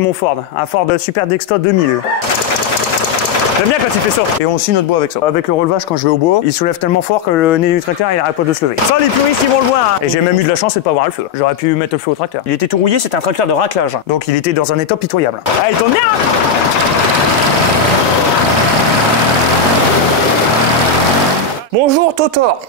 Mon Ford, un Ford Super Dexter 2000. J'aime bien quand il fait ça. Et on scie notre bois avec ça. Avec le relevage, quand je vais au bois, il soulève tellement fort que le nez du tracteur, il arrête pas de se lever. Ça, les puristes, ils vont le voir. Hein. Et j'ai même eu de la chance, c'est de pas voir le feu. J'aurais pu mettre le feu au tracteur. Il était tout rouillé, c'était un tracteur de raclage. Donc il était dans un état pitoyable. Ah, il tourne bien. Bonjour Totor.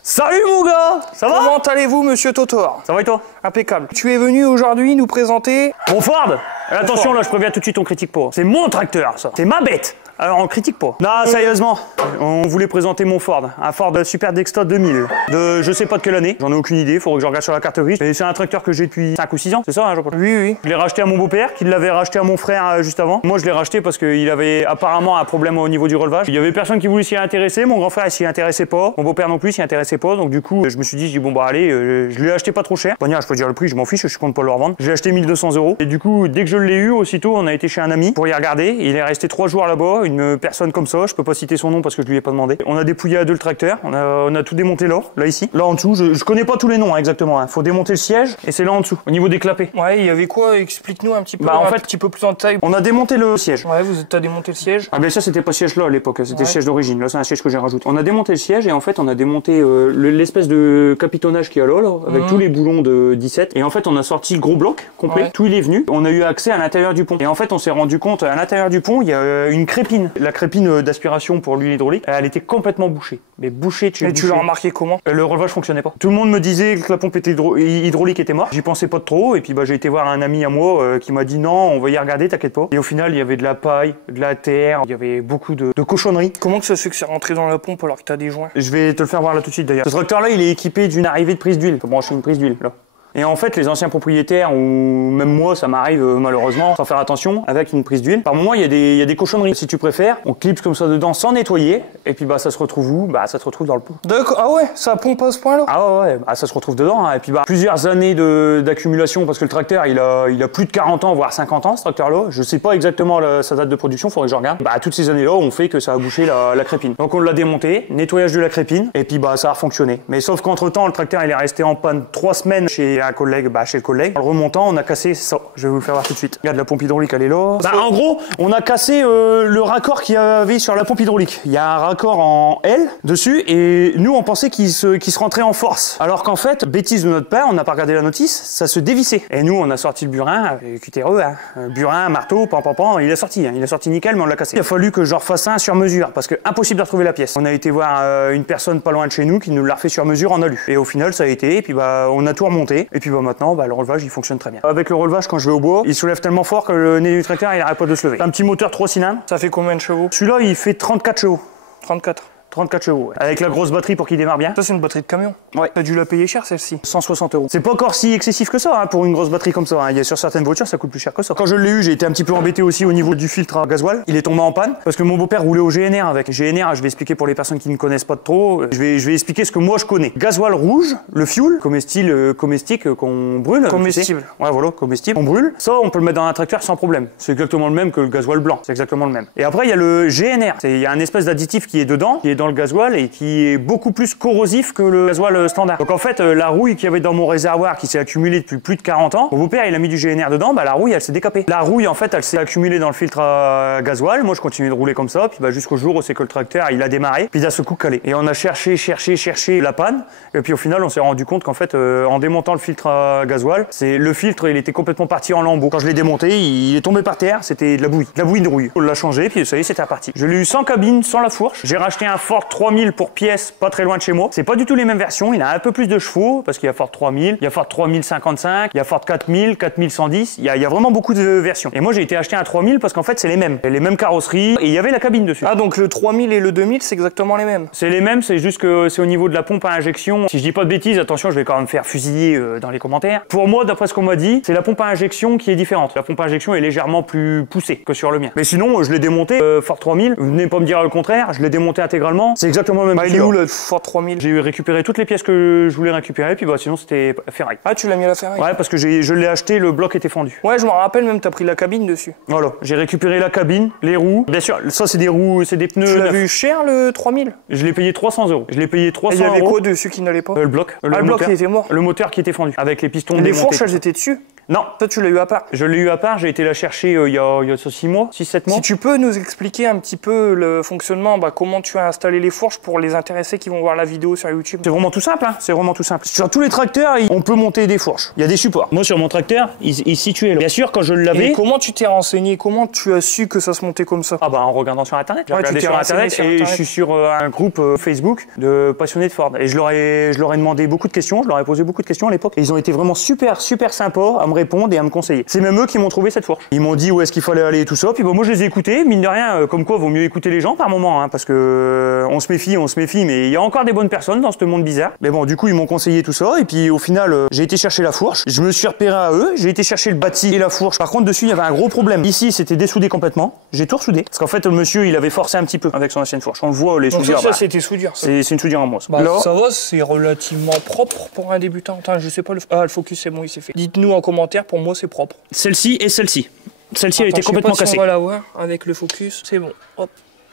Salut mon gars. Ça va? Comment allez-vous monsieur Totor? Ça va et toi? Impeccable. Tu es venu aujourd'hui nous présenter... Mon Ford. Attention là, je préviens tout de suite, on critique pas. C'est mon tracteur ça. C'est ma bête. Alors on critique pas. Non, sérieusement, on voulait présenter mon Ford, un Ford Super Dexter 2000. De je sais pas de quelle année, j'en ai aucune idée, faudrait que je regarde sur la carte grise. Mais c'est un tracteur que j'ai depuis 5 ou 6 ans, c'est ça hein, Jean-Paul? Oui, oui. Je l'ai racheté à mon beau-père, qui l'avait racheté à mon frère juste avant. Moi je l'ai racheté parce qu'il avait apparemment un problème au niveau du relevage. Il y avait personne qui voulait s'y intéresser, mon grand frère il s'y intéressait pas, mon beau-père non plus s'y intéressait pas. Donc du coup, je me suis dit bon bah allez, je l'ai acheté pas trop cher. Bon, je peux dire le prix, je m'en fiche, je compte pas le revendre. J'ai acheté 1200 €. Et du coup, dès que je l'ai eu, aussitôt on a été chez un ami pour y regarder. Il est resté 3 jours là-bas, une personne comme ça, je peux pas citer son nom parce que je lui ai pas demandé. On a dépouillé à deux le tracteur, on a tout démonté là ici. Là en dessous, je connais pas tous les noms hein, exactement. Hein. Faut démonter le siège et c'est là en dessous, au niveau des clapets. Ouais, il y avait quoi? Explique-nous un petit peu, bah, en fait, un petit peu plus en détail. On a démonté le siège. Ouais, t'as démonté le siège. Ah ben ça c'était pas ce siège là à l'époque, c'était le siège d'origine. Là c'est un siège que j'ai rajouté. On a démonté le siège et en fait on a démonté l'espèce de capitonnage qu'il y a là, avec tous les boulons de 17. Et en fait on a sorti le gros bloc complet, tout il est venu. On a eu accès à l'intérieur du pont. Et en fait on s'est rendu compte à l'intérieur du pont il y a une crépine. La crépine d'aspiration pour l'huile hydraulique, elle était complètement bouchée. Mais bouchée, tu l'as remarqué comment? Le relevage fonctionnait pas. Tout le monde me disait que la pompe hydraulique était morte. J'y pensais pas trop et puis bah j'ai été voir un ami à moi qui m'a dit non, on va y regarder, t'inquiète pas. Et au final il y avait de la paille, de la terre, il y avait beaucoup de cochonneries. Comment que ça se fait que c'est rentré dans la pompe alors que t'as des joints? Je vais te le faire voir là tout de suite d'ailleurs. Ce tracteur là il est équipé d'une arrivée de prise d'huile. Faut brancher une prise d'huile là. Et en fait, les anciens propriétaires, ou même moi, ça m'arrive malheureusement, sans faire attention, avec une prise d'huile. Par moment, il y a des cochonneries. Si tu préfères, on clipse comme ça dedans sans nettoyer, et puis bah ça se retrouve où? Bah ça se retrouve dans le pot. D'accord. Ah ouais, ça pompe à ce point-là? Ah ouais, bah ça se retrouve dedans. Hein. Et puis bah plusieurs années d'accumulation, parce que le tracteur, il a plus de 40 ans, voire 50 ans, ce tracteur-là. Je sais pas exactement sa date de production, faudrait que je regarde. Bah toutes ces années-là, on fait que ça a bouché la crépine. Donc on l'a démonté, nettoyage de la crépine, et puis bah ça a fonctionné. Mais sauf qu'entre-temps, le tracteur, il est resté en panne 3 semaines chez un collègue, chez le collègue. En le remontant, on a cassé ça. Je vais vous le faire voir tout de suite. Regarde, la pompe hydraulique, elle est là. Bah, en gros, on a cassé le raccord qu'il y avait sur la pompe hydraulique. Il y a un raccord en L dessus et nous, on pensait qu'il se rentrait en force. Alors qu'en fait, bêtise de notre part, on n'a pas regardé la notice, ça se dévissait. Et nous, on a sorti le burin avec cutéreux, hein. Burin, marteau, pan, il est sorti. Hein. Il est sorti nickel, mais on l'a cassé. Il a fallu que je refasse un sur mesure parce que impossible de retrouver la pièce. On a été voir une personne pas loin de chez nous qui nous l'a refait sur mesure en alu. Et au final, ça a été. Et puis bah, on a tout remonté. Et puis bah, maintenant, le relevage il fonctionne très bien. Avec le relevage, quand je vais au bois, il soulève tellement fort que le nez du tracteur il arrête pas de se lever. Un petit moteur 3 cylindres. Ça fait combien de chevaux? Celui-là il fait 34 chevaux. 34. 34 chevaux, ouais. Avec la grosse batterie pour qu'il démarre bien. Ça c'est une batterie de camion. Ouais. T'as dû la payer cher celle-ci. 160 €. C'est pas encore si excessif que ça hein, pour une grosse batterie comme ça. Hein. Il y a sur certaines voitures ça coûte plus cher que ça. Quand je l'ai eu, j'ai été un petit peu embêté aussi au niveau du filtre à gasoil. Il est tombé en panne parce que mon beau-père roulait au GNR avec. GNR, je vais expliquer pour les personnes qui ne connaissent pas trop. Je vais expliquer ce que moi je connais. Gasoil rouge, le fuel, comestique qu'on brûle. Comestible. Ouais voilà, comestible. On brûle. Ça, on peut le mettre dans un tracteur sans problème. C'est exactement le même que le gasoil blanc. C'est exactement le même. Et après il y a le GNR. Il y a un espèce d'additif qui est dedans, qui est dans le gasoil et qui est beaucoup plus corrosif que le gasoil standard. Donc en fait, la rouille qu'il y avait dans mon réservoir qui s'est accumulée depuis plus de 40 ans, mon beau-père il a mis du GNR dedans, bah la rouille elle s'est décapée. La rouille en fait elle s'est accumulée dans le filtre à gasoil, moi je continue de rouler comme ça, puis bah jusqu'au jour où c'est que le tracteur il a démarré, puis il a ce coup calé. Et on a cherché la panne, et puis au final on s'est rendu compte qu'en fait en démontant le filtre à gasoil, le filtre il était complètement parti en lambeaux. Quand je l'ai démonté, il est tombé par terre, c'était de la bouillie de rouille. On l'a changé, puis ça y est c'était reparti. Je l'ai eu sans cabine, sans la fourche. J'ai racheté un Ford 3000 pour pièces, pas très loin de chez moi. C'est pas du tout les mêmes versions, il a un peu plus de chevaux parce qu'il y a Ford 3000, il y a Ford 3055, il y a Ford 4000, 4110, il y a vraiment beaucoup de versions. Et moi j'ai été acheter un 3000 parce qu'en fait c'est les mêmes carrosseries et il y avait la cabine dessus. Ah donc le 3000 et le 2000 c'est exactement les mêmes? C'est les mêmes, c'est juste que c'est au niveau de la pompe à injection. Si je dis pas de bêtises, attention je vais quand même me faire fusiller dans les commentaires. Pour moi d'après ce qu'on m'a dit, c'est la pompe à injection qui est différente. La pompe à injection est légèrement plus poussée que sur le mien. Mais sinon je l'ai démonté, Ford 3000, vous venez pas me dire le contraire, je l'ai démonté intégralement, c'est exactement le même. Il est où le Ford 3000? J'ai récupéré toutes les pièces que je voulais récupérer, puis bah sinon c'était ferraille. Ah, tu l'as mis à la ferraille? Ouais, parce que je l'ai acheté, le bloc était fendu. Ouais, je me rappelle même, t'as pris la cabine dessus. Voilà, j'ai récupéré la cabine, les roues. Bien sûr, ça c'est des roues, c'est des pneus. Tu l'as vu cher le 3000? Je l'ai payé 300 €. Je l'ai payé 300 €. Il y avait quoi dessus qui n'allait pas? Le bloc. Le bloc qui était mort. Le moteur qui était fendu, avec les pistons et les démontés. fourches, elles étaient dessus? Non. Toi, tu l'as eu à part. Je l'ai eu à part, j'ai été la chercher il y a 6 mois, 6-7 mois. Si tu peux nous expliquer un petit peu le fonctionnement, comment tu as installé les fourches pour les intéressés qui vont voir la vidéo sur YouTube. C'est vraiment tout simple, hein. C'est vraiment tout simple. Sur tous les tracteurs, on peut monter des fourches. Il y a des supports. Moi, sur mon tracteur, il se situait là. Bien sûr, quand je l'avais... Et comment tu t'es renseigné? Comment tu as su que ça se montait comme ça? Ah bah en regardant sur Internet. J'ai regardé sur Internet et je suis sur un groupe Facebook de passionnés de Ford. Et je leur ai demandé beaucoup de questions, je leur ai posé beaucoup de questions à l'époque. Et ils ont été vraiment super sympas à me répondre et à me conseiller. C'est même eux qui m'ont trouvé cette fourche. Ils m'ont dit où est-ce qu'il fallait aller et tout ça. Puis moi je les ai écoutés, mine de rien, comme quoi vaut mieux écouter les gens par moment, hein, parce que on se méfie, mais il y a encore des bonnes personnes dans ce monde bizarre. Mais bon, du coup ils m'ont conseillé tout ça. Et puis au final, j'ai été chercher la fourche. Je me suis repéré à eux. J'ai été chercher le bâti et la fourche. Par contre dessus il y avait un gros problème. Ici c'était dessoudé complètement. J'ai tout ressoudé. Parce qu'en fait le monsieur il avait forcé un petit peu avec son ancienne fourche. On le voit les soudures. Ça c'était soudure. C'est une soudure en mousse. Là, ça va, c'est relativement propre pour un débutant. Attends, je sais pas le focus c'est bon, il s'est fait. Dites-nous en commentaire, pour moi c'est propre. Celle-ci et celle-ci. Celle-ci a été complètement cassée. On va la voir avec le focus. C'est bon. Hop.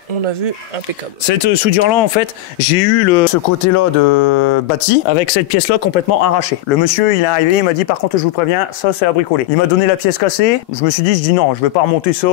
On a vu, impeccable. Cette soudure-là, en fait, j'ai eu ce côté-là de bâti avec cette pièce-là complètement arrachée. Le monsieur, il est arrivé, il m'a dit, par contre, je vous préviens, ça, c'est à bricoler. Il m'a donné la pièce cassée. Je me suis dit, non, je vais pas remonter ça.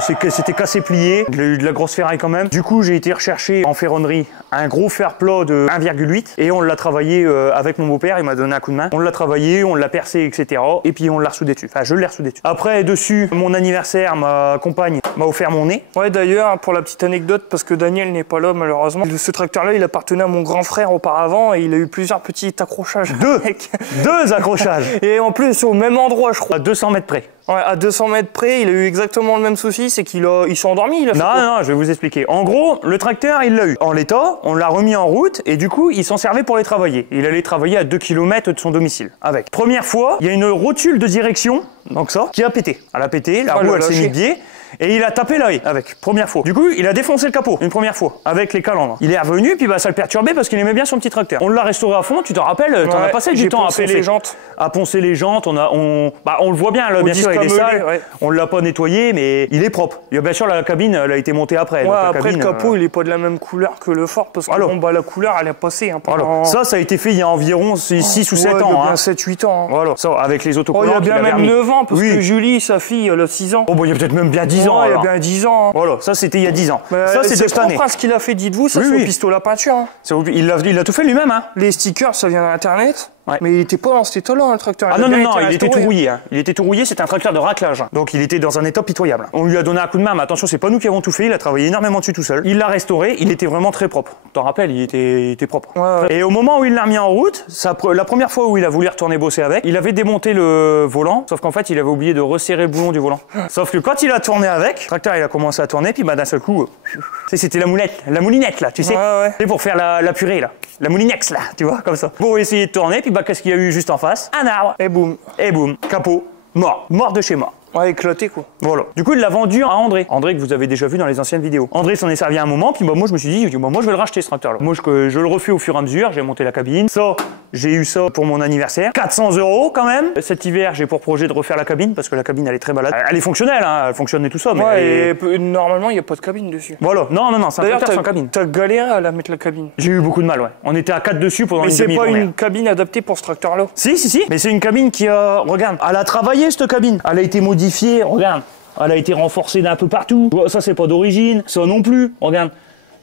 C'était cassé plié. Il a eu de la grosse ferraille quand même. Du coup, j'ai été rechercher en ferronnerie un gros fer plat de 1,8 et on l'a travaillé avec mon beau-père. Il m'a donné un coup de main. On l'a travaillé, on l'a percé, etc. Et puis on l'a ressoudé dessus. Enfin, je l'ai ressoudé dessus. Après, dessus, mon anniversaire, ma compagne m'a offert mon nez. Ouais, d'ailleurs, pour la petite anecdote, parce que Daniel n'est pas là malheureusement, ce tracteur-là, il appartenait à mon grand frère auparavant et il a eu plusieurs petits accrochages. Deux accrochages. Et en plus, au même endroit, je crois. À 200 mètres près. Ouais, à 200 mètres près, il a eu exactement le même souci, c'est qu'il s'est endormi. Non, je vais vous expliquer. En gros, le tracteur, il l'a eu. En l'état, on l'a remis en route et du coup, il s'en servait pour les travailler. Il allait travailler à 2 km de son domicile. Avec. Première fois, il y a une rotule de direction, donc ça, qui a pété. Elle a pété, la roue, elle s'est mis de biais. Et il a tapé la haie avec, première fois. Du coup, il a défoncé le capot une première fois avec les calandres. Il est revenu, puis ça le perturbait parce qu'il aimait bien son petit tracteur. On l'a restauré à fond, tu te rappelles, t'en as passé du temps à poncer les jantes. À poncer les jantes, on le voit bien, là, bien sûr, il est sale. Ouais. On l'a pas nettoyé, mais il est propre. Il y a bien sûr la cabine, elle a été montée après. Ouais, donc, après cabine, le capot, il est pas de la même couleur que le Ford parce que la couleur, elle est passée. Hein, pendant... Ça a été fait il y a environ 6 ou 7 ans. Hein. 7-8 ans. Hein. Voilà, ça, avec les autocollants. Il y a bien même 9 ans, parce que Julie, sa fille, elle a 6 ans. Oh, bon, il y a peut-être même bien 10 ans. Il y a bien 10 ans. Hein. Voilà, ça c'était il y a 10 ans. Ça c'est de cette année. Ce qu'il a fait, dites-vous, ça c'est au pistolet à peinture. Hein. Il a tout fait lui-même. Hein. Les stickers, ça vient d'Internet. Ouais. Mais il était pas dans cet état-là, le tracteur. Ah non, il était tout rouillé. Hein. Il était tout rouillé, c'était un tracteur de raclage. Donc il était dans un état pitoyable. On lui a donné un coup de main, mais attention, c'est pas nous qui avons tout fait. Il a travaillé énormément dessus tout seul. Il l'a restauré, il était vraiment très propre. Tu t'en rappelles, il était propre. Ouais. Et au moment où il l'a remis en route, la première fois où il a voulu retourner bosser avec, il avait démonté le volant, sauf qu'en fait, il avait oublié de resserrer le boulon du volant. Sauf que quand il a tourné avec, le tracteur il a commencé à tourner, puis d'un seul coup, c'était la moulinette là, tu sais. C'est pour faire la purée là. La moulinex là, tu vois, comme ça. Pour essayer de tourner, puis qu'est-ce qu'il y a eu juste en face? Un arbre. Et boum, capot, mort. Mort de chez mort. Ouais, éclaté quoi. Voilà. Du coup, il l'a vendu à André. André que vous avez déjà vu dans les anciennes vidéos. André s'en est servi un moment, puis moi je me suis dit, moi je vais le racheter ce tracteur-là. Moi je le refais au fur et à mesure, j'ai monté la cabine. Ça, j'ai eu ça pour mon anniversaire. 400 € quand même. Cet hiver, j'ai pour projet de refaire la cabine, parce que la cabine elle est très malade. Elle est fonctionnelle, hein, elle fonctionne et tout ça. Mais et normalement, il n'y a pas de cabine dessus. Voilà. Non, c'est un tracteur sans cabine. T'as galéré à la mettre la cabine. J'ai eu beaucoup de mal, ouais. On était à 4 dessus pendant une demi-journée. Mais c'est pas une cabine adaptée pour ce tracteur-là. Si. Mais c'est une cabine qui a, regarde, elle a travaillé cette cabine. Elle a été modifiée, regarde. Elle a été renforcée d'un peu partout. Ça, c'est pas d'origine. Ça non plus. Regarde.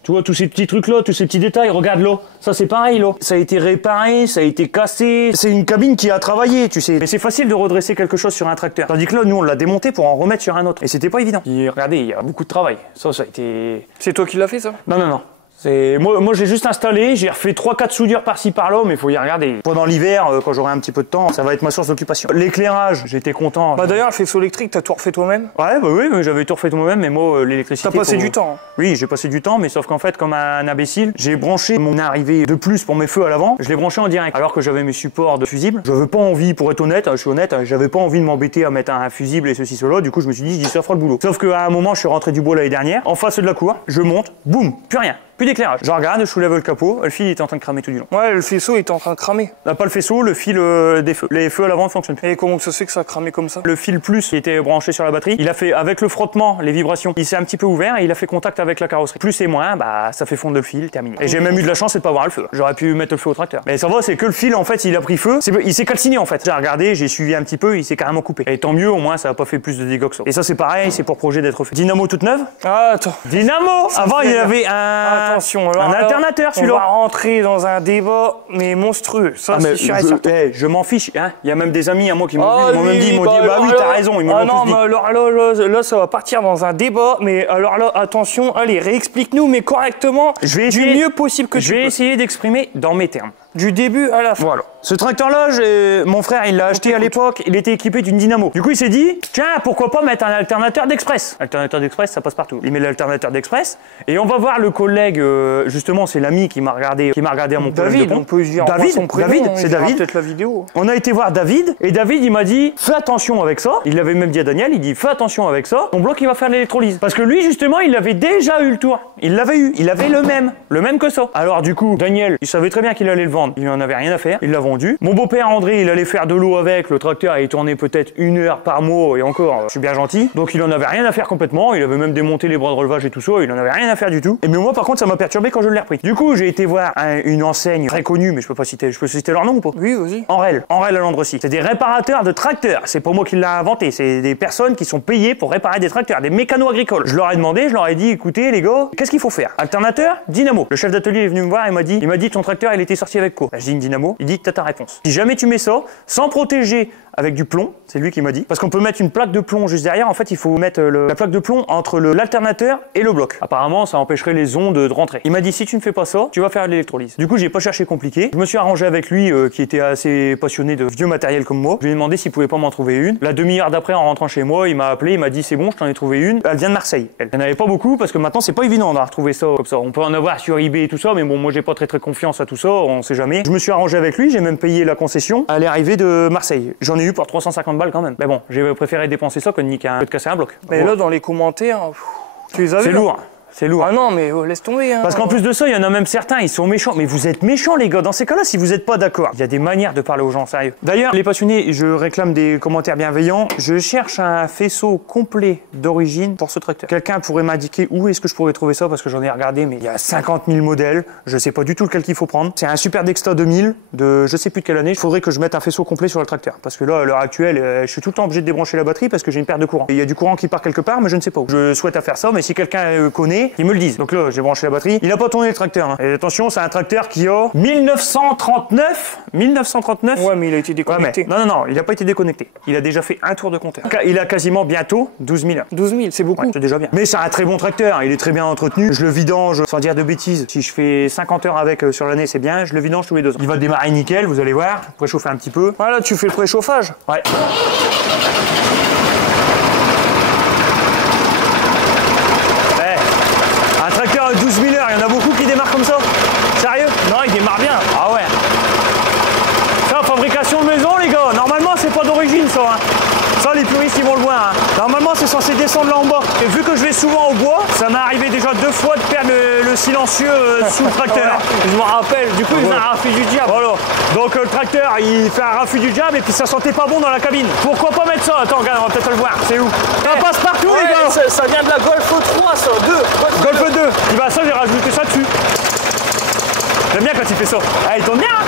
Tu vois, tous ces petits trucs-là, tous ces petits détails. Regarde là. Ça, c'est pareil là. Ça a été réparé, ça a été cassé. C'est une cabine qui a travaillé, tu sais. Mais c'est facile de redresser quelque chose sur un tracteur. Tandis que là, nous, on l'a démonté pour en remettre sur un autre. Et c'était pas évident. Et regardez, il y a beaucoup de travail. Ça a été... C'est toi qui l'as fait, ça? Non. Moi j'ai juste installé, j'ai refait 3-4 soudures par-ci par-là, mais il faut y regarder. Pendant l'hiver, quand j'aurai un petit peu de temps, ça va être ma source d'occupation. L'éclairage, j'étais content. D'ailleurs, le faisceau électrique, t'as tout refait toi-même? Ouais, oui, mais j'avais tout refait moi-même, mais moi, l'électricité... T'as passé du temps? Oui, j'ai passé du temps, mais sauf qu'en fait, comme un imbécile, j'ai branché mon arrivée de plus pour mes feux à l'avant, je l'ai branché en direct. Alors que j'avais mes supports de fusibles, j'avais pas envie, pour être honnête, je suis honnête, j'avais pas envie de m'embêter à mettre un fusible et ceci, cela, du coup je me suis dit, ça fera le boulot. Sauf qu'à un moment, je suis rentré du bois l'année dernière, en face de la cour, je monte, boum, plus rien. plus d'éclairage. Je regarde, je soulève le capot, le fil il était en train de cramer tout du long. Ouais, le faisceau était en train de cramer. Là, pas le faisceau, le fil des feux. Les feux à l'avant ne fonctionnent plus. Et comment que ça se fait que ça a cramé comme ça? Le fil plus qui était branché sur la batterie, il a fait avec le frottement, les vibrations, il s'est un petit peu ouvert et il a fait contact avec la carrosserie. Plus et moins, bah ça fait fondre le fil, terminé. Et j'ai même eu de la chance de pas voir le feu. J'aurais pu mettre le feu au tracteur. Mais ça va, c'est que le fil en fait, il a pris feu, il s'est calciné en fait. J'ai regardé, j'ai suivi un petit peu, il s'est carrément coupé. Et tant mieux, au moins ça a pas fait plus de dégâts que ça. Et ça c'est pareil, c'est pour projet d'être fait. Dynamo toute neuve. Ah attends. Dynamo. Avant il y avait un alternateur celui-là. On va rentrer dans un débat mais monstrueux. Ça c'est sûr et certain. Je m'en fiche. Hein. Il y a même des amis à moi qui m'ont même dit, bah oui t'as raison. Ils m'ont non mais alors là ça va partir dans un débat. Mais alors là attention, allez réexplique-nous mais correctement. Je vais essayer, du mieux possible que je vais essayer d'exprimer dans mes termes. Du début à la fin. Voilà. Ce tracteur-là, mon frère, il l'a acheté à l'époque, il était équipé d'une dynamo. Du coup, il s'est dit, tiens, pourquoi pas mettre un alternateur d'express. Alternateur d'express, ça passe partout. Il met l'alternateur d'express et on va voir le collègue, justement, c'est l'ami qui m'a regardé à mon David, on peut dire son prénom, David, c'est David. Peut-être la vidéo. On a été voir David et David, il m'a dit, fais attention avec ça. Il l'avait même dit à Daniel, il dit, fais attention avec ça. Ton bloc, il va faire l'électrolyse. Parce que lui, justement, il avait déjà eu le tour. Il l'avait eu, il avait le même que ça. Alors du coup, Daniel, il savait très bien qu'il allait le vendre. Il en avait rien à faire, il l'a vendu. Mon beau-père André, il allait faire de l'eau avec, le tracteur il tournait peut-être 1 heure par mois et encore, je suis bien gentil. Donc il en avait rien à faire complètement, il avait même démonté les bras de relevage et tout ça, il en avait rien à faire du tout. Et mais moi par contre ça m'a perturbé quand je l'ai repris. Du coup j'ai été voir une enseigne très connue, mais je peux citer leur nom ou pas? Oui, vas-y. Enrel à Landrecy. C'est des réparateurs de tracteurs, c'est pas moi qui l'ai inventé, c'est des personnes qui sont payées pour réparer des tracteurs, des mécanos agricoles. Je leur ai demandé, je leur ai dit, écoutez les gars, qu'est-ce qu'il faut faire? Alternateur, dynamo. Le chef d'atelier est venu me voir et il m'a dit ton tracteur il était sorti avec quoi? J'ai dit une dynamo, il dit t'as ta réponse. Si jamais tu mets ça, sans protéger avec du plomb, c'est lui qui m'a dit, parce qu'on peut mettre une plaque de plomb juste derrière, en fait il faut mettre la plaque de plomb entre l'alternateur et le bloc. Apparemment ça empêcherait les ondes de rentrer. Il m'a dit si tu ne fais pas ça, tu vas faire de l'électrolyse. Du coup j'ai pas cherché compliqué, je me suis arrangé avec lui qui était assez passionné de vieux matériel comme moi. Je lui ai demandé s'il pouvait pas m'en trouver une. La demi-heure d'après en rentrant chez moi, il m'a appelé, il m'a dit c'est bon, je t'en ai trouvé une. Elle vient de Marseille. Elle n'en avait pas beaucoup parce que maintenant c'est pas évident d'en retrouver ça comme ça. On peut en avoir sur eBay et tout ça, mais bon moi j'ai pas très confiance à tout ça, on sait jamais. Je me suis arrangé avec lui, j'ai même payé la concession à l'arrivée de Marseille. J'en ai eu pour 350 balles quand même. Mais bon, j'ai préféré dépenser ça que de casser un bloc. Mais là dans les commentaires, tu les avais. C'est lourd. C'est lourd. Ah non, mais laisse tomber. Hein. Parce qu'en plus de ça, il y en a même certains, ils sont méchants. Mais vous êtes méchants, les gars. Dans ces cas-là, si vous n'êtes pas d'accord, il y a des manières de parler aux gens, sérieux. D'ailleurs, les passionnés, je réclame des commentaires bienveillants. Je cherche un faisceau complet d'origine pour ce tracteur. Quelqu'un pourrait m'indiquer où est-ce que je pourrais trouver ça, parce que j'en ai regardé, mais il y a 50 000 modèles. Je sais pas du tout lequel qu'il faut prendre. C'est un Super Dexta 2000 de je sais plus de quelle année. Il faudrait que je mette un faisceau complet sur le tracteur. Parce que là, à l'heure actuelle, je suis tout le temps obligé de débrancher la batterie parce que j'ai une perte de courant. Il y a du courant qui part quelque part, mais je ne sais pas où. Je souhaite à faire ça, mais si quelqu'un connaît, il me le dise. Donc là, j'ai branché la batterie. Il n'a pas tourné le tracteur. Hein. Et attention, c'est un tracteur qui a 1939. 1939. Ouais, mais il a été déconnecté. Ouais, non, il n'a pas été déconnecté. Il a déjà fait un tour de compteur. Il a quasiment bientôt 12 000 heures. 12 000, c'est beaucoup. Ouais, c'est déjà bien. Mais c'est un très bon tracteur. Il est très bien entretenu. Je le vidange sans dire de bêtises. Si je fais 50 heures avec sur l'année, c'est bien. Je le vidange tous les 2 ans. Il va démarrer nickel, vous allez voir. Préchauffer un petit peu. Voilà, tu fais le préchauffage. Ouais. Un tracteur à 12 000 heures, il y en a beaucoup qui démarrent comme ça. Sérieux? Non, il démarre bien. Ah ouais. Ça, fabrication de maison, les gars. Normalement, c'est pas d'origine, ça. Hein. Ça, les puristes, ils vont le voir. Hein. Normalement, c'est censé descendre là en bas. Et vu que je vais souvent au bois, ça m'est arrivé déjà 2 fois de perdre le silencieux sous le tracteur. Ouais, je me rappelle. Du coup, il faisait un raffut du diable. Voilà. Donc, le tracteur, il fait un raffut du diable et puis ça sentait pas bon dans la cabine. Pourquoi pas mettre ça? Attends, regarde, on va peut-être le voir. C'est où? Ça passe partout, les gars. Ça vient de la Golf 3, ça. 2. Golf 2. Et bah, ça, j'ai rajouté ça dessus. J'aime bien quand il fait ça. Ah, il tourne bien, hein.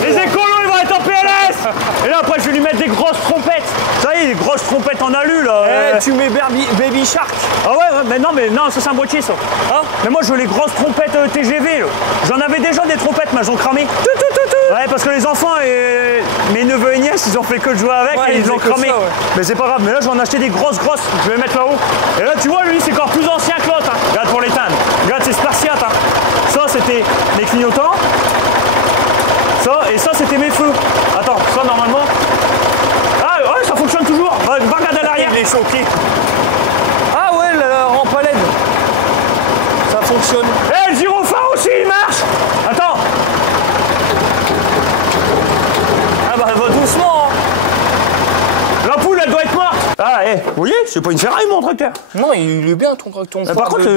Les écolos, ils vont être en PLS. Et là, après, je vais lui mettre des grosses trompettes. Ça y est, des grosses trompettes en alu, là. Tu mets Baby Shark. Ah ouais, mais non, ça c'est un boîtier, ça. Hein? Mais moi, je veux les grosses trompettes TGV, là. J'en avais déjà des trompettes, mais elles ont cramé. Ouais, parce que les enfants et mes neveux et nièces, ils ont fait que de jouer avec et ils l'ont cramé. Ça, ouais. Mais c'est pas grave, mais là, je vais en acheter des grosses. Je vais les mettre là-haut. Et là, tu vois, lui, c'est encore plus ancien que l'autre. Hein. Regarde pour l'éteindre. Regarde, c'est Spartiate. Hein. Ça, c'était mes clignotants. Ça, et ça, c'était mes feux. Attends, ça, normalement... Ah, ouais, ça fonctionne toujours. Va regarder à l'arrière. Il est choqué. Ah ouais, la rampe à LED. Ça fonctionne. Eh, le gyrophare aussi, il marche. Attends. Ah bah, elle va doucement. Hein. L'ampoule, elle doit être morte. Ah, vous voyez, c'est pas une Ferrari mon tracteur. Non, il est bien ton tracteur. Par contre,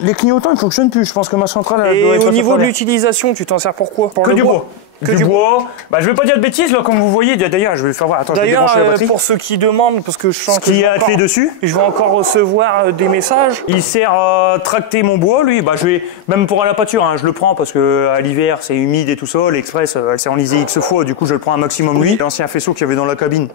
les clignotants ils fonctionnent plus. Je pense que ma centrale. Et doit être au niveau de centrale. l'utilisation, tu t'en sers pour quoi? Pour Que le du bois. Que du du bois. Bah, je vais pas dire de bêtises là, comme vous voyez. D'ailleurs, je vais le faire voir. Attends, je vais D'ailleurs, débrancher la batterie. pour ceux qui demandent, parce que je sens Ce qui est attelé dessus. je vais encore recevoir des messages. Il sert à tracter mon bois, lui. Bah, je vais même pour à la pâture, hein, je le prends parce que à l'hiver c'est humide et tout ça. L'Express, elle s'est enlisée X fois. Du coup, je le prends un maximum lui. L'ancien faisceau qu'il y avait dans la cabine.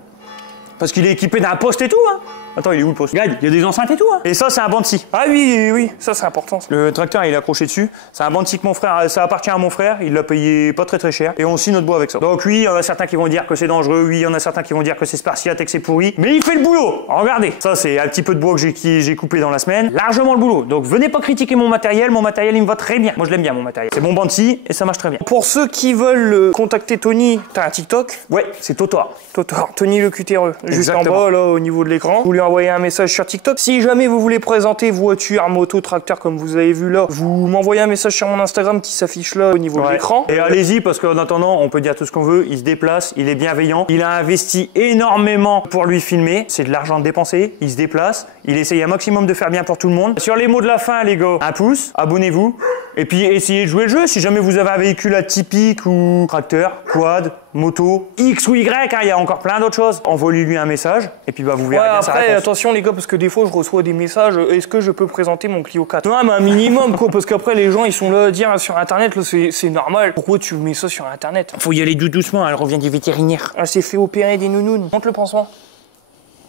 Parce qu'il est équipé d'un poste et tout, hein. Attends, il est où le poste? Regarde, il y a des enceintes et tout, hein. Et ça, c'est un banc de scie. Ah oui, oui, ça c'est important. Le tracteur, il est accroché dessus. C'est un banc de scie que mon frère, ça appartient à mon frère. Il l'a payé pas très cher. Et on scie notre bois avec ça. Donc oui, il y en a certains qui vont dire que c'est dangereux. Oui, il y en a certains qui vont dire que c'est spartiate et que c'est pourri. Mais il fait le boulot. Regardez. Ça, c'est un petit peu de bois que j'ai coupé dans la semaine. Largement le boulot. Donc venez pas critiquer mon matériel. Mon matériel, il me va très bien. Moi, je l'aime bien, mon matériel. C'est mon banc de scie et ça marche très bien. Pour ceux qui veulent contacter Tony, t'as un TikTok? Ouais, c'est Totor. Totor, Tony le QTRE. Juste en Exactement. bas, là, au niveau de l'écran. Vous lui envoyez un message sur TikTok. Si jamais vous voulez présenter voiture, moto, tracteur, comme vous avez vu là, vous m'envoyez un message sur mon Instagram qui s'affiche là au niveau de l'écran. Et allez-y, parce qu'en attendant, on peut dire tout ce qu'on veut. Il se déplace, il est bienveillant. Il a investi énormément pour lui filmer. C'est de l'argent dépensé. Il se déplace. Il essaye un maximum de faire bien pour tout le monde. Sur les mots de la fin, les gars, un pouce, abonnez-vous. Et puis essayez de jouer le jeu. Si jamais vous avez un véhicule atypique ou tracteur, quad, moto, X ou Y, hein, il y a encore plein d'autres choses. Envoyez-lui un message et puis bah, vous verrez bien sa après, réponse. attention les gars, parce que des fois je reçois des messages, est-ce que je peux présenter mon Clio 4? Non, mais un minimum quoi, parce qu'après les gens ils sont là à dire sur internet, là c'est normal. Pourquoi tu mets ça sur internet? Faut y aller doucement, elle revient du vétérinaire. Elle s'est fait opérer des nounounes. Montre le pansement.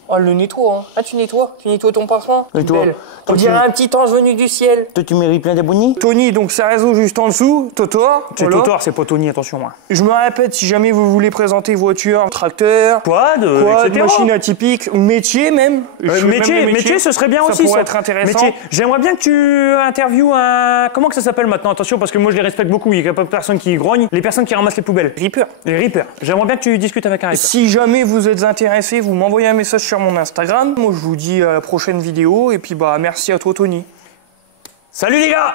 Oh, elle le nettoie, hein. Ah, tu nettoies ton pansement? Nettoie. Belle. On dirait un petit ange venu du ciel. Toi, tu mérites plein d'abonnés. Tony, donc sa réseau juste en dessous, Totor. C'est voilà. Totor, c'est pas Tony, attention. Hein. Je me répète, si jamais vous voulez présenter voiture, tracteur, Quad, etc. machine atypique, métier même. Métier, ce serait bien ça aussi. pourrait être intéressant. Métier. J'aimerais bien que tu interviewes un. Comment que ça s'appelle maintenant? Attention, parce que moi je les respecte beaucoup. Il y a pas de personnes qui grognent. Les personnes qui ramassent les poubelles. Reaper. Les Reapers. J'aimerais bien que tu discutes avec un Reaper. Si jamais vous êtes intéressé, vous m'envoyez un message sur mon Instagram. Moi, je vous dis à la prochaine vidéo. Et puis, bah, merci à toi, Tony. Salut les gars!